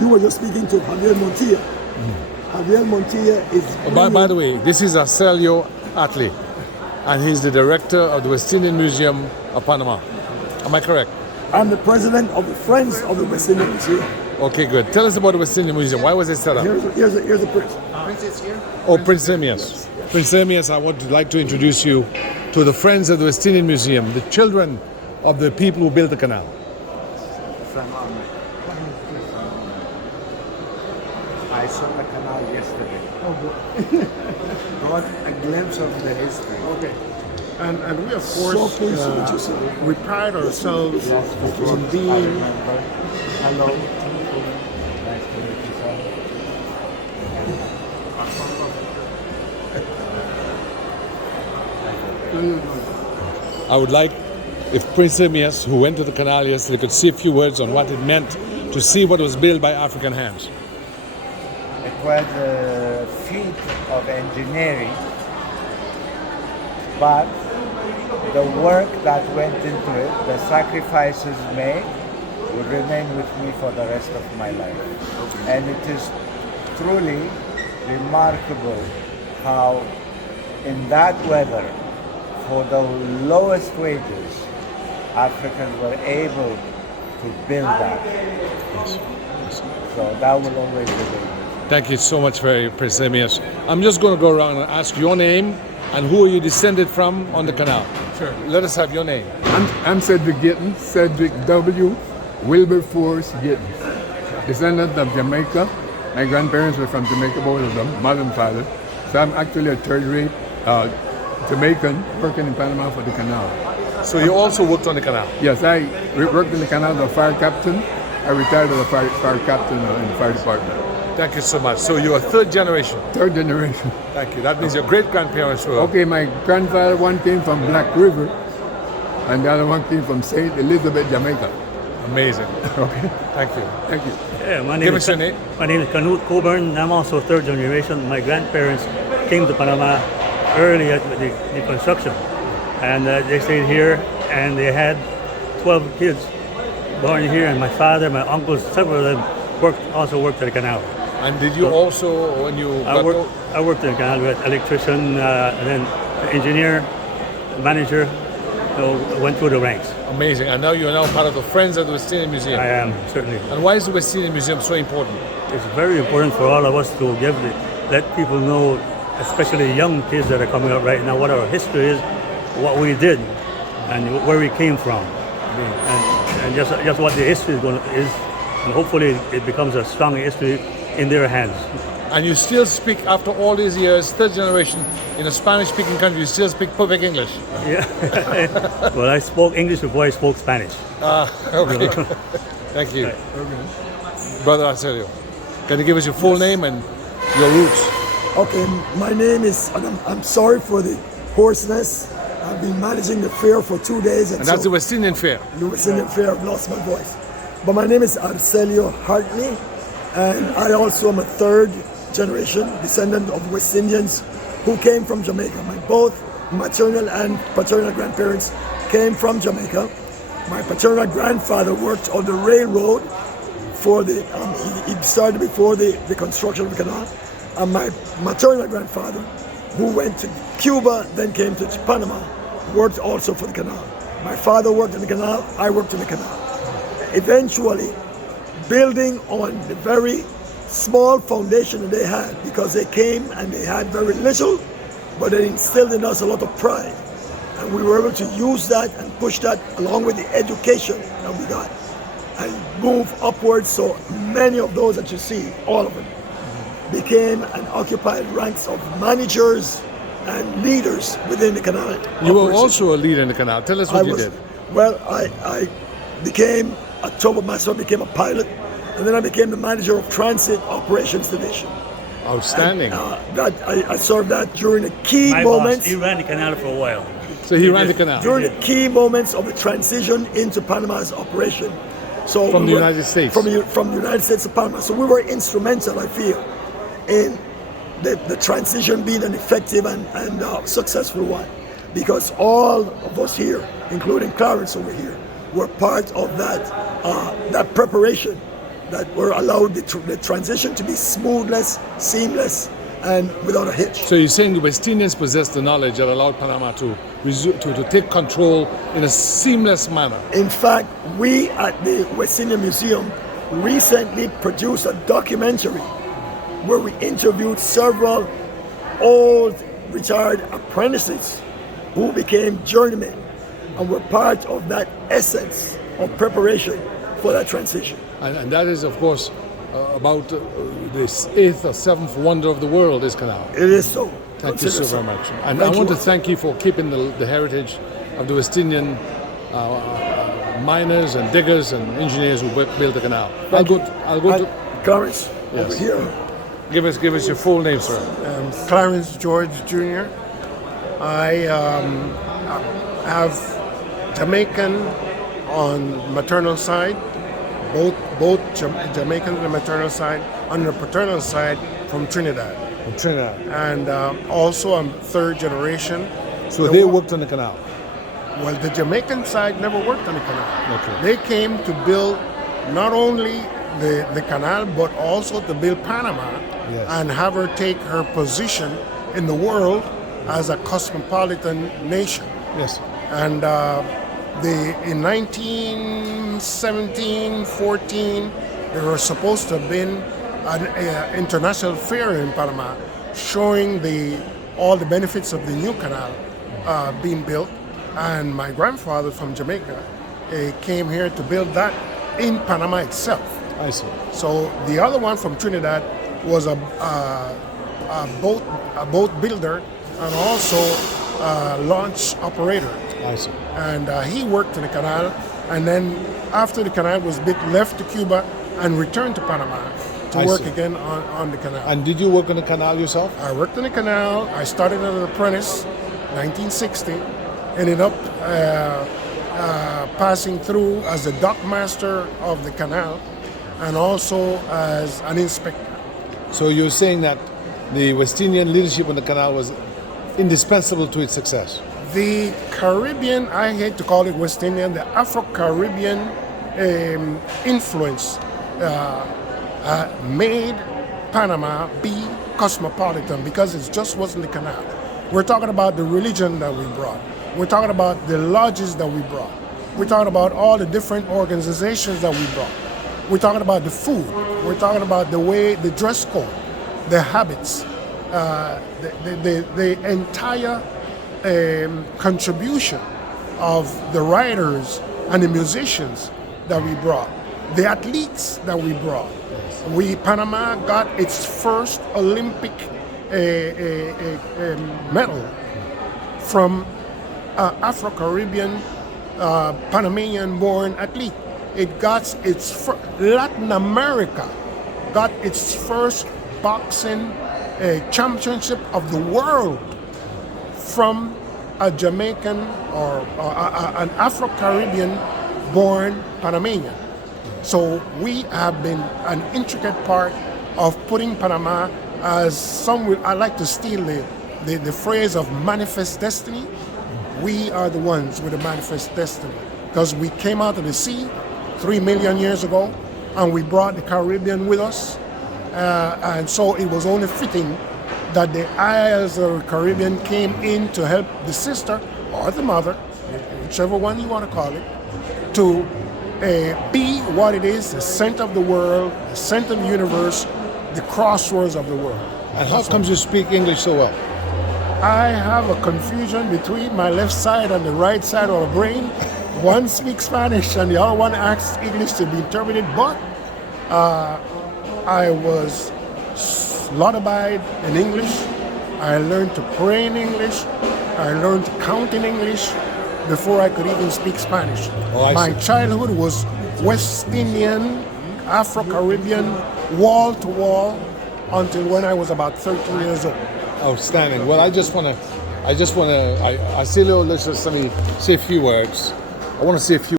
You were just speaking to Javier Montilla. Javier Montilla is... By the way, this is Arcelio Atley, and he's the director of the West Indian Museum of Panama. Am I correct? I'm the president of the Friends of the West Indian Museum. Okay, good. Tell us about the West Indian Museum. Why was it set up? Here's a prince. Prince is here? Oh, Prince Amias. Prince Amias, I would like to introduce you to the Friends of the West Indian Museum, the children of the people who built the canal. I saw the canal yesterday. Got a glimpse of the history. Okay. And we, of course, we pride ourselves in being... Hello. I would like if Prince Amias, who went to the canal yesterday, could say a few words on what it meant to see what was built by African hands. It was a feat of engineering, but the work that went into it, the sacrifices made, will remain with me for the rest of my life. And it is truly remarkable how in that weather, for the lowest wages, Africans were able to build that. Yes. So that will always be there. Thank you so much, Prince Amias. I'm just going to go around and ask your name and who are you descended from on the canal. Sure. Let us have your name. I'm Cedric Gittins, Cedric W. Wilberforce Gittins, descendant of Jamaica. My grandparents were from Jamaica, both of them, mother and father. So I'm actually a third-rate Jamaican working in Panama for the canal. So you also worked on the canal? Yes, I worked in the canal as a fire captain. I retired as a fire captain in the fire department. Thank you so much. So you are third generation? Third generation. Thank you. That means your great-grandparents were... Okay, my grandfather, one came from Black River, and the other one came from St. Elizabeth, Jamaica. Amazing. Okay. Thank you. Thank you. Yeah, my Give name us your name. My name is Canute Coburn. I'm also third generation. My grandparents came to Panama early at the construction, and they stayed here, and they had 12 kids born here, and my father, my uncles, several of them also worked at the canal. And did you also, when you... I worked in the canal with electrician, and then engineer, manager, went through the ranks. Amazing. And now you are now part of the Friends of the West Indian Museum. I am, certainly. And why is the West Indian Museum so important? It's very important for all of us to let people know, especially young kids that are coming up right now, what our history is, what we did, and where we came from, and just what the history is, and hopefully it becomes a strong history in their hands. And you still speak, after all these years, third generation, in a Spanish-speaking country, you still speak perfect English. Yeah. Well, I spoke English before I spoke Spanish. Okay. Thank you. Right. Brother Arcelio, can you give us your full name and your roots? Okay, my name is, and I'm sorry for the hoarseness. I've been managing the fair for 2 days. And that's the West Indian Fair. The West Indian Fair, I've lost my voice. But my name is Arcelio Hartley, and I also am a third generation descendant of West Indians who came from Jamaica. Both maternal and paternal grandparents came from Jamaica. My paternal grandfather worked on the railroad for the, he started before the construction of the canal. And my maternal grandfather, who went to Cuba, then came to Panama, worked also for the canal. My father worked in the canal, I worked in the canal. Eventually, building on the very small foundation that they had, because they came and they had very little, but they instilled in us a lot of pride. And we were able to use that and push that along with the education that we got and move upwards. So many of those that you see, all of them, became and occupied ranks of managers and leaders within the canal. You were also a leader in the canal. Tell us what you did. Well, I became a trouble master, I became a pilot, and then I became the manager of Transit Operations Division. Outstanding. And, I served that during the key My moments. boss, he ran the canal for a while. So he ran the canal? During the key moments of the transition into Panama's operation. So from the United States? From the United States to Panama. So we were instrumental, I feel, in the transition being an effective and successful one. Because all of us here, including Clarence over here, were part of that preparation that were allowed the transition to be smoothless, seamless, and without a hitch. So you're saying the West Indians possessed the knowledge that allowed Panama to take control in a seamless manner? In fact, we at the West Indian Museum recently produced a documentary where we interviewed several old retired apprentices who became journeymen and were part of that essence of preparation for that transition. And that is, of course, about this 8th or 7th wonder of the world, this canal. It is so. Thank you so very much. And Thank I want you. to thank you for keeping the heritage of the West Indian miners and diggers and engineers who built the canal. I'll go to Clarence, Yes. over here. give us your full name, sir. Clarence George Jr. I have Jamaican on maternal side, both Jamaican on the maternal side, on the paternal side from Trinidad. From Trinidad. And also I'm third generation. So they worked on the canal. Well, the Jamaican side never worked on the canal. Okay. They came to build not only the canal, but also to build Panama, Yes. and have her take her position in the world as a cosmopolitan nation. Yes. And in 1917, 14, there was supposed to have been an international fair in Panama showing all the benefits of the new canal being built. And my grandfather from Jamaica came here to build that in Panama itself. I see. So the other one from Trinidad was a boat builder and also a launch operator. I see. And he worked in the canal, and then after the canal was built, left to Cuba and returned to Panama to I work see. again on the canal. And did you work on the canal yourself? I worked in the canal. I started as an apprentice, 1960. Ended up passing through as the dock master of the canal, and also as an inspector. So you're saying that the West Indian leadership on the canal was indispensable to its success? The Caribbean, I hate to call it West Indian, the Afro-Caribbean influence made Panama be cosmopolitan because it just wasn't the canal. We're talking about the religion that we brought. We're talking about the lodges that we brought. We're talking about all the different organizations that we brought. We're talking about the food. We're talking about the way, the dress code, the habits, the entire contribution of the writers and the musicians that we brought, the athletes that we brought. Panama got its first Olympic medal from Afro-Caribbean Panamanian-born athlete. It got Latin America got its first boxing championship of the world from a Jamaican or an Afro-Caribbean born Panamanian. So we have been an intricate part of putting Panama as I like to steal the phrase of manifest destiny. We are the ones with a manifest destiny because we came out of the sea 3 million years ago and we brought the Caribbean with us. And so it was only fitting that the Isles of the Caribbean came in to help the sister or the mother, whichever one you want to call it, to be what it is, the center of the world, the center of the universe, the crossroads of the world. And how comes you speak English so well? I have a confusion between my left side and the right side of the brain. One speaks Spanish and the other one asks English to be interpreted, but I was lullabied in English. I learned to pray in English. I learned to count in English before I could even speak Spanish. Oh, My childhood was West Indian, Afro-Caribbean, wall to wall, until when I was about 13 years old. Outstanding. Well, I say, let's just let me say a few words. I want to say a few